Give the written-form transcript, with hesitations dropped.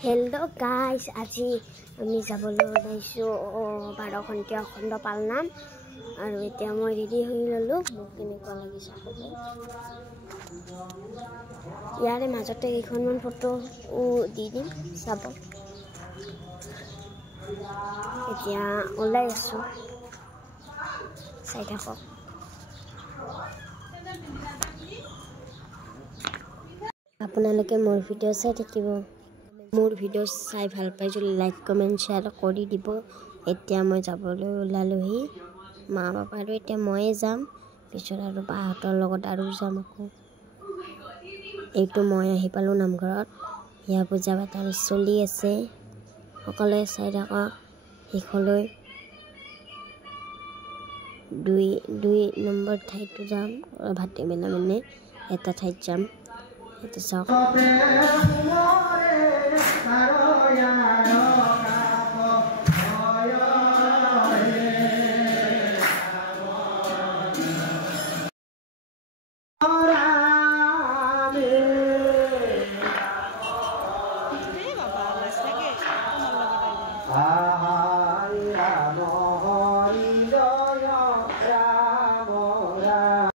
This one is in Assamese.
Hello guys, আজি আমি যাবলৈ ওলাইছো 12 ঘণ্টা অখণ্ড পালনাম আৰু এতিয়া মই ৰেডি হৈ ললো মোক কেনেকুৱা লাগিছে ক'ব ইয়াৰে মাজতে এইখনমান ফটো দি দিম চাব এতিয়া ওলাই আছো চাই থাকক আপোনালোকে মোৰ ভিডিঅ' চাই থাকিব মোৰ ভিডিঅ' চাই ভাল পাই যদি লাইক কমেন্ট শেয়াৰ কৰি দিব এতিয়া মই যাবলৈ ওলালোহি মা বাবা আৰু এতিয়া ময়ে যাম পিছত আৰু বাহঁতৰ লগত আৰু যাম আকৌ এইটো মই আহি পালো নামঘৰত ইয়া পূজা পাতল চলি আছে সকলোৱে চাই থাকক শেষলৈ দুই নম্বৰ ঠাইতো যাম ভাতে মেলা এটা ঠাইত যাম এটা চাওক